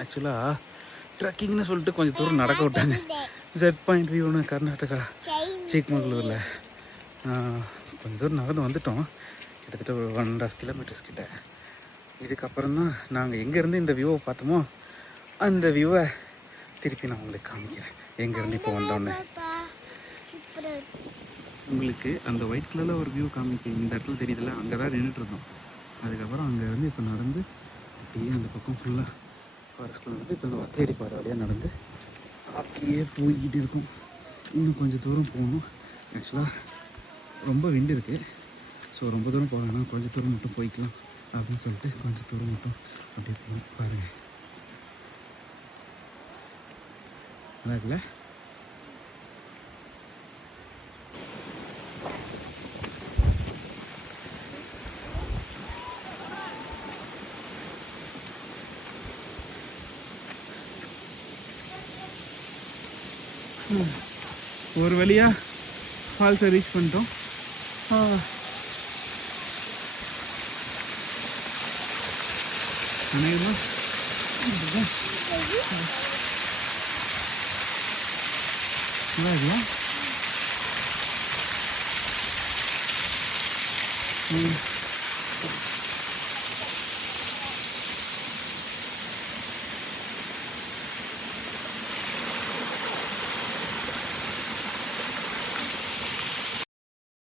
ஆக்சுவலாக ட்ரெக்கிங்னு சொல்லிட்டு கொஞ்சம் தூரம் நடக்க விட்டாங்க. ஜெட் பாயிண்ட் வியூன்னு கர்நாடகா சிக்மங்களூரில் கொஞ்சம் தூரம் நடந்து வந்துட்டோம். கிட்டத்தட்ட ஒரு 1.5 கிலோமீட்டர்ஸ் கிட்ட. இதுக்கப்புறம் தான் நாங்கள் எங்கேருந்து இந்த வியூவை பார்த்தோமோ அந்த வியூவை திருப்பி நான் உங்களுக்கு காமிக்கிறேன். எங்கேருந்து இப்போ வந்தோன்னே உங்களுக்கு அந்த ஒயிட் கலரில் ஒரு வியூ காமிக்க இந்த இடத்துல தெரியுதுல்ல, அங்கே தான் நின்றுட்டு இருந்தோம். அதுக்கப்புறம் அங்கேருந்து இப்போ நடந்து அப்படியே அந்த பக்கம் ஃபுல்லாக ஃபாரஸ்ட்டில் வந்து இப்போ இந்த ஒத்தையடி பாறை வழியாக நடந்து அப்படியே போய்கிட்டு இருக்கும். இன்னும் கொஞ்சம் தூரம் போகணும். ஆக்சுவலாக ரொம்ப விண்டு இருக்குது. ஸோ ரொம்ப தூரம் போகலன்னா கொஞ்சம் தூரம் மட்டும் போய்க்கலாம் அப்படின்னு சொல்லிட்டு கொஞ்சம் தூரம் மட்டும் அப்படியே போகணும். பாருங்கள், நல்லா இருக்குல்ல? ஒரு வழியாக ஃபால்ஸை ரீச் பண்ணிட்டோம். நல்லா இருக்குல்ல?